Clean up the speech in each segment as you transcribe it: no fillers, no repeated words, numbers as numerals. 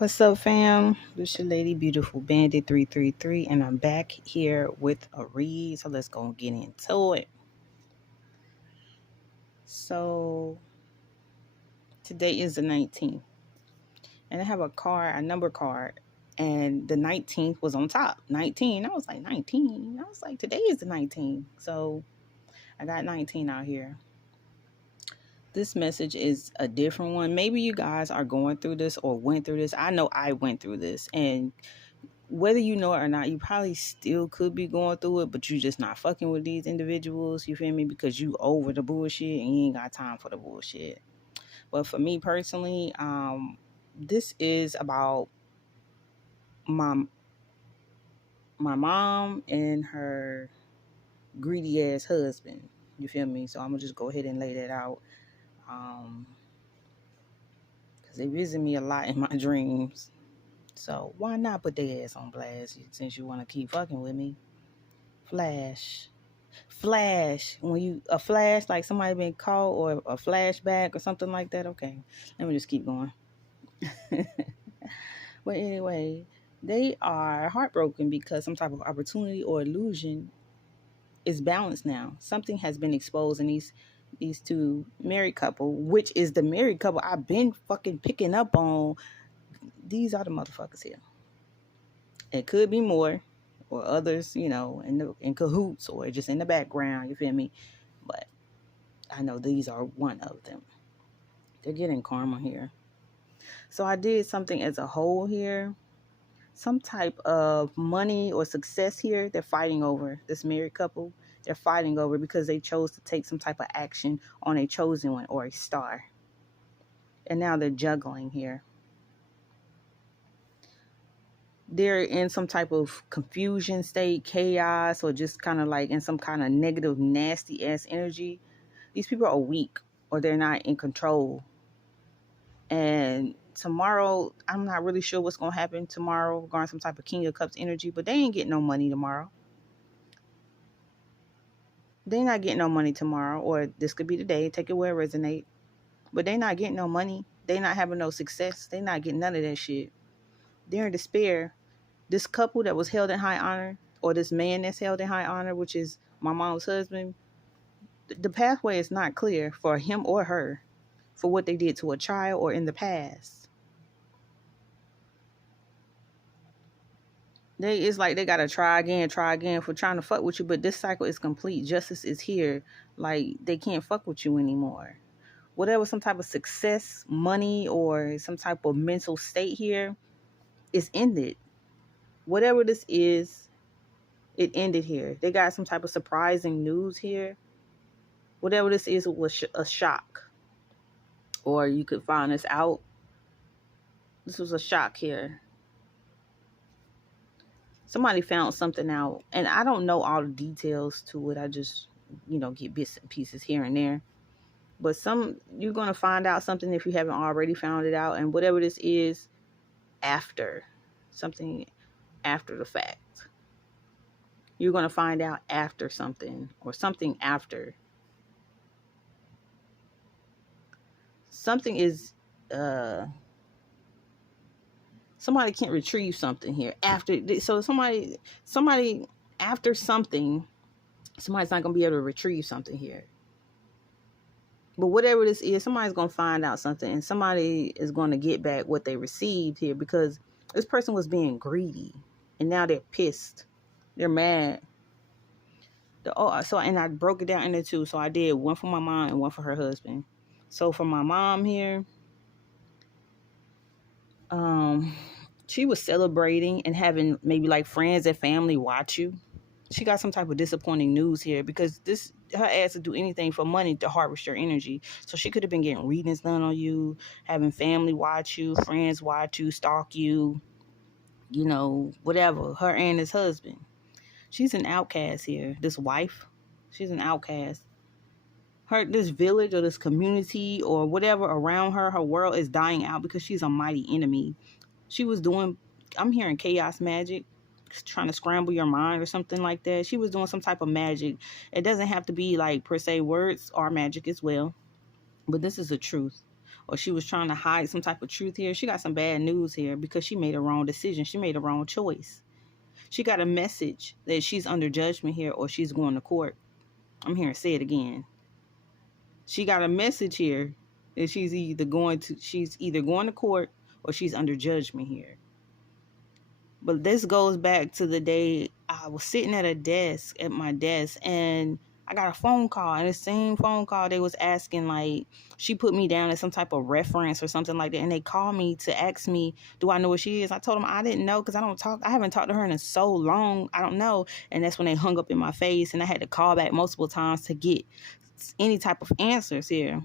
What's up, fam? This your lady, beautiful bandit 333, and I'm back here with a read. So let's go and get into it. So today is the 19th, and I have a number card, and the 19th was on top. 19. I was like 19. I was like, today is the 19th. So I got 19 out here. This message is a different one. Maybe you guys are going through this or went through this. I know I went through this, and whether you know it or not, you probably still could be going through it, but you just not fucking with these individuals, you feel me? Because you over the bullshit and you ain't got time for the bullshit. But for me personally, this is about my my mom and her greedy ass husband. You feel me? So I'm gonna just go ahead and lay that out. Because they visit me a lot in my dreams. So why not put their ass on blast since you want to keep fucking with me? Flash, when you a flash, like somebody been caught, or a flashback or something like that. Okay, let me just keep going. But anyway, they are heartbroken because some type of opportunity or illusion is balanced now. Something has been exposed in these two married couple, which is the married couple I've been fucking picking up on. These are the motherfuckers here. It could be more, or others, in cahoots or just in the background. You feel me? But I know these are one of them. They're getting karma here. So I did something as a whole here. Some type of money or success here they're fighting over. This married couple, they're fighting over because they chose to take some type of action on a chosen one or a star. And now they're juggling here. They're in some type of confusion state, chaos, or just kind of like in some kind of negative, nasty ass energy. These people are weak or they're not in control. And tomorrow, I'm not really sure what's going to happen tomorrow regarding some type of King of Cups energy, but they ain't getting no money tomorrow. They not getting no money tomorrow, or this could be the day, take it where it resonate. But they not getting no money. They not having no success. They not getting none of that shit. They're in despair. This couple that was held in high honor, or this man that's held in high honor, which is my mom's husband, the pathway is not clear for him or her for what they did to a child or in the past. It's like they gotta try again for trying to fuck with you, but this cycle is complete. Justice is here. Like, they can't fuck with you anymore. Whatever, some type of success, money, or some type of mental state here is ended. Whatever this is, it ended here. They got some type of surprising news here. Whatever this is, it was a shock. Or you could find this out. This was a shock here. Somebody found something out, and I don't know all the details to it. I just, get bits and pieces here and there. But you're going to find out something if you haven't already found it out. And whatever this is, something after the fact. You're going to find out after something, or something after. Something is, somebody can't retrieve something here after. So somebody after something, somebody's not going to be able to retrieve something here. But whatever this is, somebody's going to find out something, and somebody is going to get back what they received here, because this person was being greedy, and now they're pissed. They're mad. And I broke it down into two. So I did one for my mom and one for her husband. So for my mom here, she was celebrating and having maybe like friends and family watch you. She got some type of disappointing news here, because her ass would do anything for money to harvest your energy. So she could have been getting readings done on you, having family watch you, friends watch you, stalk you, whatever. Her and his husband. She's an outcast here. This wife, she's an outcast. This village or this community or whatever around her world is dying out because she's a mighty enemy. She was doing, I'm hearing chaos magic, trying to scramble your mind or something like that. She was doing some type of magic. It doesn't have to be like per se words or magic as well, but this is the truth. or she was trying to hide some type of truth here. She got some bad news here because she made a wrong decision. She made a wrong choice. She got a message that she's under judgment here or she's going to court. I'm here to say it again. She got a message here that she's either going to court or she's under judgment here. But this goes back to the day I was sitting at my desk, and I got a phone call. And the same phone call, they was asking, like, she put me down as some type of reference or something like that. And they called me to ask me, do I know what she is? I told them I didn't know because I haven't talked to her in so long. I don't know. And that's when they hung up in my face. And I had to call back multiple times to get any type of answers here.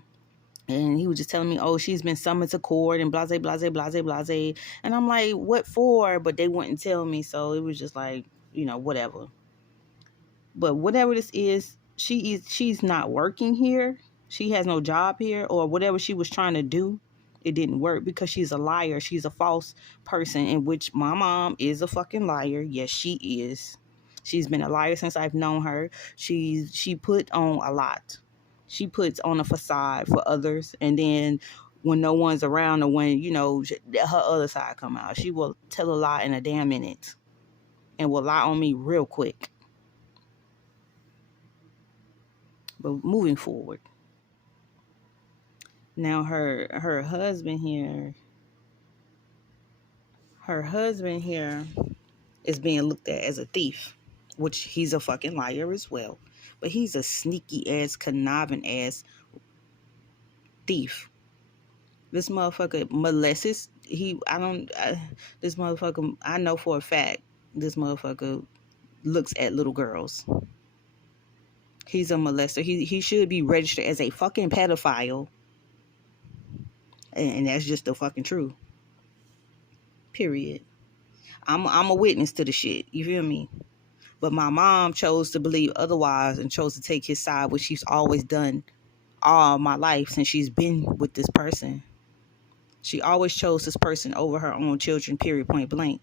And he was just telling me, oh, she's been summoned to court and blase, blase, blase, blase. And I'm like, what for? But they wouldn't tell me. So it was just like, whatever. But whatever this is, she's not working here. She has no job here, or whatever she was trying to do, it didn't work because she's a liar. She's a false person, in which my mom is a fucking liar. Yes, she is. She's been a liar since I've known her. She put on a lot. She puts on a facade for others, and then when no one's around, or when her other side come out, she will tell a lie in a damn minute, and will lie on me real quick. But moving forward, now her husband here is being looked at as a thief, which he's a fucking liar as well. But he's a sneaky ass, conniving ass thief. This motherfucker molests. This motherfucker, I know for a fact, this motherfucker looks at little girls. He's a molester. He should be registered as a fucking pedophile. And that's just the fucking truth. Period. I'm a witness to the shit. You feel me? But my mom chose to believe otherwise and chose to take his side, which she's always done all my life since she's been with this person. She always chose this person over her own children, period, point blank.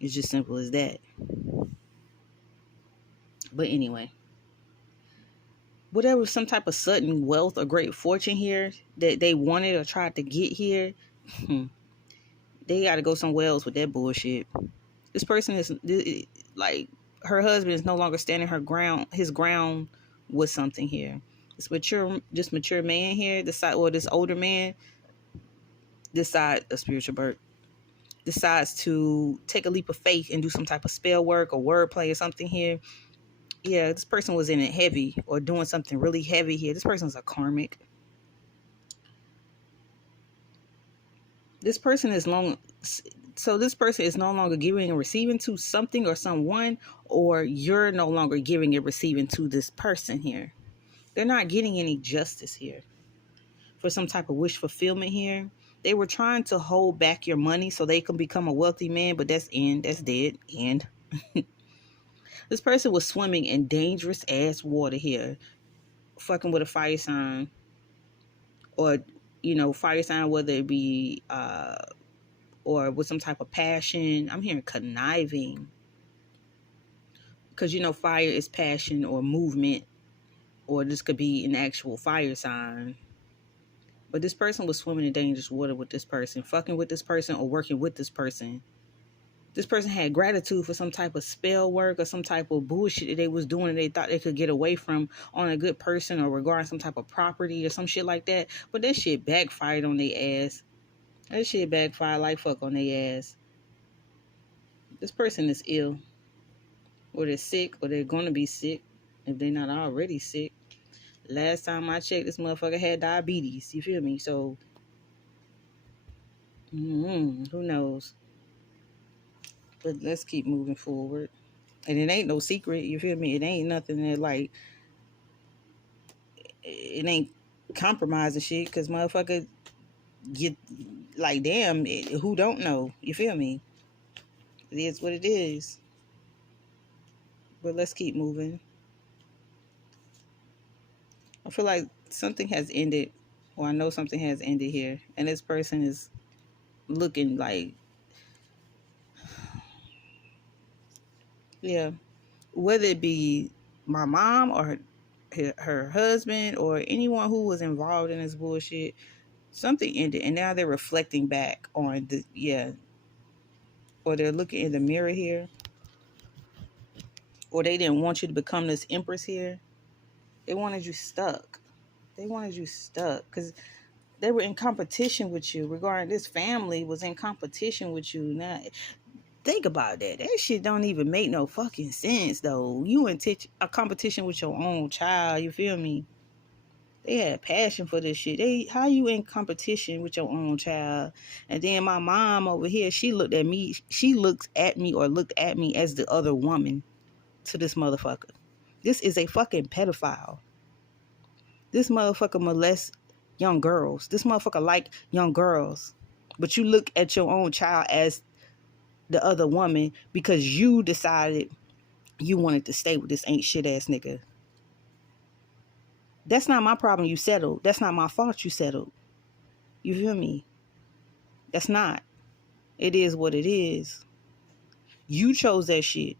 It's just simple as that. But anyway, whatever, some type of sudden wealth or great fortune here that they wanted or tried to get here, they got to go somewhere else with that bullshit. This person is like, her husband is no longer standing his ground with something here. This mature man here, this older man, decide a spiritual birth, decides to take a leap of faith and do some type of spell work or wordplay or something here. Yeah, this person was in it heavy or doing something really heavy here. This person's a karmic. This person is this person is no longer giving and receiving to something or someone, or you're no longer giving and receiving to this person here. They're not getting any justice here for some type of wish fulfillment here. They were trying to hold back your money so they can become a wealthy man, but that's dead. This person was swimming in dangerous ass water here, fucking with a fire sign, or fire sign, whether it be or with some type of passion. I'm hearing conniving, because fire is passion or movement, or this could be an actual fire sign. But this person was swimming in dangerous water with this person, fucking with this person, or working with this person. This person had gratitude for some type of spell work or some type of bullshit that they was doing and they thought they could get away from on a good person, or regarding some type of property or some shit like that. But that shit backfired on their ass. That shit backfired like fuck on their ass. This person is ill, or they're sick, or they're going to be sick if they're not already sick. Last time I checked, this motherfucker had diabetes. You feel me? So, who knows? But let's keep moving forward. And it ain't no secret. You feel me? It ain't nothing that, like, it ain't compromising shit. Because motherfucker get, like, damn, who don't know? You feel me? It is what it is. But let's keep moving. I feel like something has ended. Or I know something has ended here. And this person is looking like, yeah, whether it be my mom or her husband or anyone who was involved in this bullshit, Something ended, and now they're reflecting back on the, yeah, or they're looking in the mirror here, or they didn't want you to become this empress here. They wanted you stuck. They wanted you stuck because they were in competition with you. Regarding this family was in competition with you. Now, think about that. That shit don't even make no fucking sense though. You in a competition with your own child. You feel me? They had passion for this shit. How you in competition with your own child? And then my mom over here, she looked at me. She looks at me or looked at me as the other woman to this motherfucker. This is a fucking pedophile. This motherfucker molests young girls. This motherfucker like young girls. But you look at your own child as the other woman because you decided you wanted to stay with this ain't shit ass nigga. That's not my problem you settled. That's not my fault you settled. You feel me? That's not. It is what it is. You chose that shit.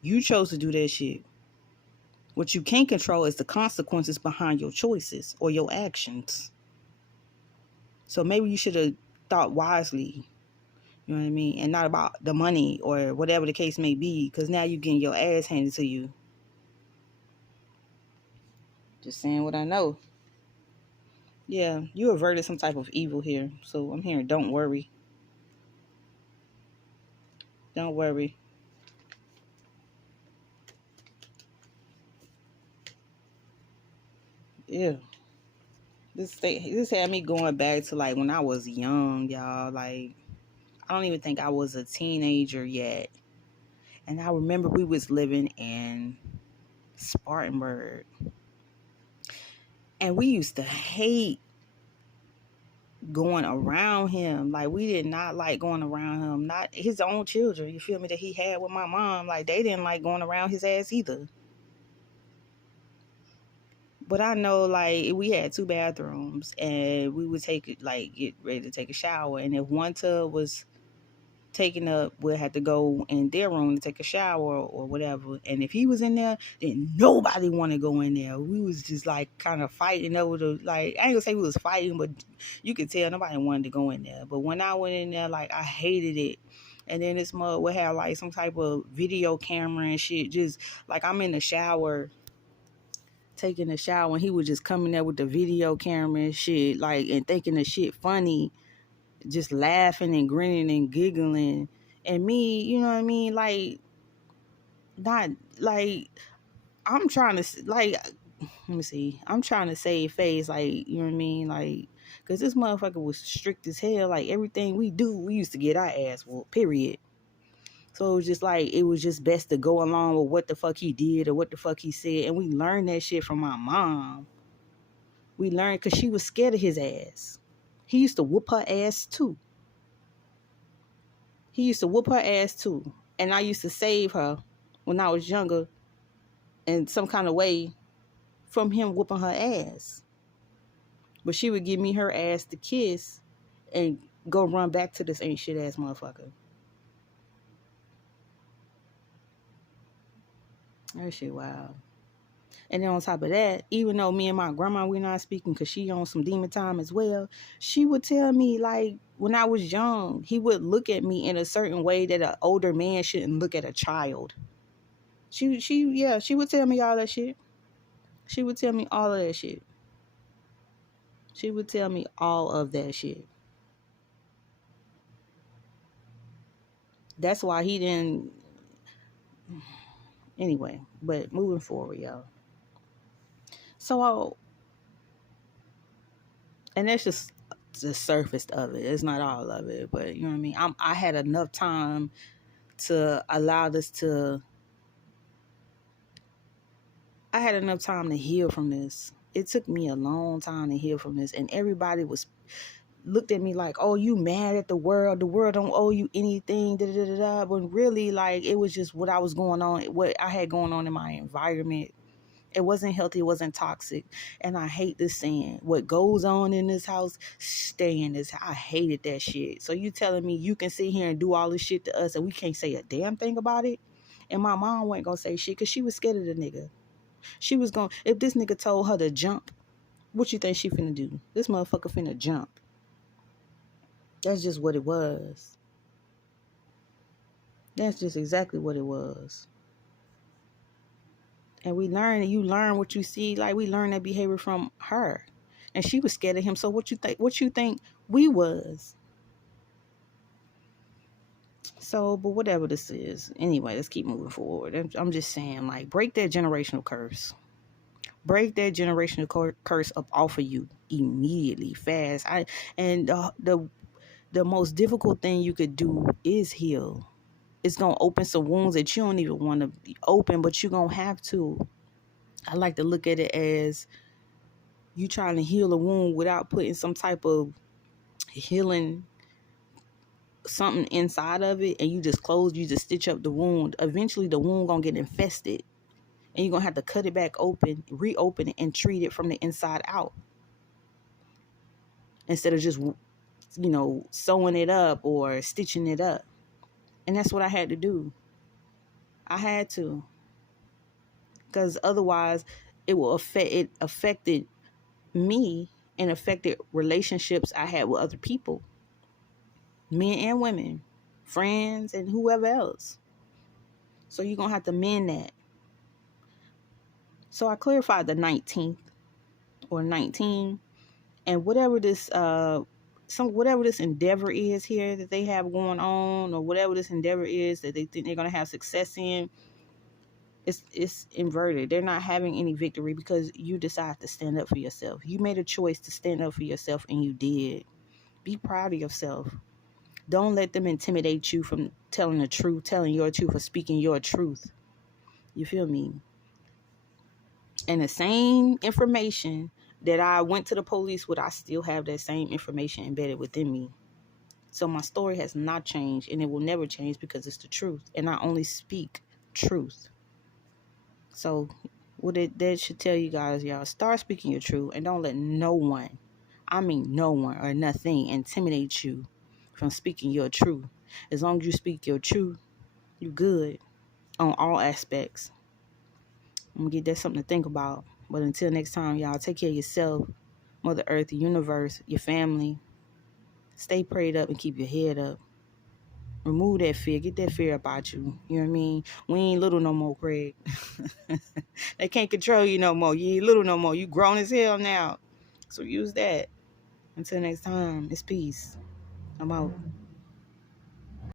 You chose to do that shit. What you can't control is the consequences behind your choices or your actions. So maybe you should have thought wisely. You know what I mean? And not about the money or whatever the case may be. Because now you're getting your ass handed to you. Just saying what I know. Yeah, you averted some type of evil here. So I'm hearing don't worry. Don't worry. Yeah. This had me going back to like when I was young, y'all. Like, I don't even think I was a teenager yet. And I remember we was living in Spartanburg. And we used to hate going around him. Like, we did not like going around him. Not his own children, you feel me, that he had with my mom. Like, they didn't like going around his ass either. But I know, like, we had 2 bathrooms, and we would take it, like, get ready to take a shower. And if one tub was taken up, we'll have to go in their room to take a shower or whatever. And if he was in there, then nobody want to go in there. We was just, like, kind of fighting over the, like, I ain't gonna say we was fighting, but you could tell nobody wanted to go in there. But when I went in there, like, I hated it. And then this mug would have, like, some type of video camera and shit. Just, like, I'm in the shower taking a shower and he was just coming there with the video camera and shit, like, and thinking the shit funny, just laughing and grinning and giggling. And me, you know what I mean, like, not like I'm trying to, like, let me see, I'm trying to save face, like, you know what I mean, like, because this motherfucker was strict as hell. Like, everything we do, we used to get our ass whooped, period. So it was just like, it was just best to go along with what the fuck he did or what the fuck he said. And we learned that shit from my mom. We learned because she was scared of his ass. He used to whoop her ass too. He used to whoop her ass too. And I used to save her when I was younger in some kind of way from him whooping her ass. But she would give me her ass to kiss and go run back to this ain't shit ass motherfucker. That shit wild. And then on top of that, even though me and my grandma, we're not speaking because she on some demon time as well, she would tell me, like, when I was young, he would look at me in a certain way that an older man shouldn't look at a child. She would tell me all that shit. She would tell me all of that shit. She would tell me all of that shit. That's why he didn't. Anyway, but moving forward, y'all. So, and that's just the surface of it. It's not all of it, but you know what I mean. I had enough time to allow this to. I had enough time to heal from this. It took me a long time to heal from this, and everybody was looked at me like, "Oh, you mad at the world? The world don't owe you anything." Da da da da. But really, like, it was just what I was going on, what I had going on in my environment. It wasn't healthy. It wasn't toxic. And I hate this saying, what goes on in this house, stay in this. I hated that shit. So you telling me you can sit here and do all this shit to us and we can't say a damn thing about it? And my mom wasn't going to say shit because she was scared of the nigga. She was going, if this nigga told her to jump, What you think she finna do? This motherfucker finna jump. That's just what it was. That's just exactly what it was. And you learn what you see. Like, we learned that behavior from her. And she was scared of him. So what you think we was? So, but whatever this is. Anyway, let's keep moving forward. I'm just saying, like, break that generational curse. Break that generational curse up off of you immediately, fast. And the most difficult thing you could do is heal. It's gonna open some wounds that you don't even want to be open, but you're gonna have to. I like to look at it as you trying to heal a wound without putting some type of healing something inside of it, and you just stitch up the wound. Eventually the wound gonna get infested, and you're gonna have to cut it back open, reopen it, and treat it from the inside out, instead of just sewing it up or stitching it up. And that's what I had to do. I had to, because otherwise it affected me and affected relationships I had with other people, men and women, friends and whoever else. So you're gonna have to mend that. So I clarified the 19th or 19, and whatever this endeavor is here that they have going on, or whatever this endeavor is that they think they're gonna have success in, it's inverted. They're not having any victory because you decided to stand up for yourself. You made a choice to stand up for yourself, and you did. Be proud of yourself. Don't let them intimidate you from telling the truth, telling your truth, or speaking your truth. You feel me? And the same information that I went to the police with, I still have that same information embedded within me. So my story has not changed, and it will never change, because it's the truth. And I only speak truth. So that should tell you guys, y'all, start speaking your truth, and don't let no one, I mean no one or nothing, intimidate you from speaking your truth. As long as you speak your truth, you good on all aspects. I'm gonna get that something to think about. But until next time, y'all, take care of yourself, Mother Earth, the universe, your family. Stay prayed up and keep your head up. Remove that fear. Get that fear about you. You know what I mean? We ain't little no more, Craig. They can't control you no more. You ain't little no more. You grown as hell now. So use that. Until next time, it's peace. I'm out.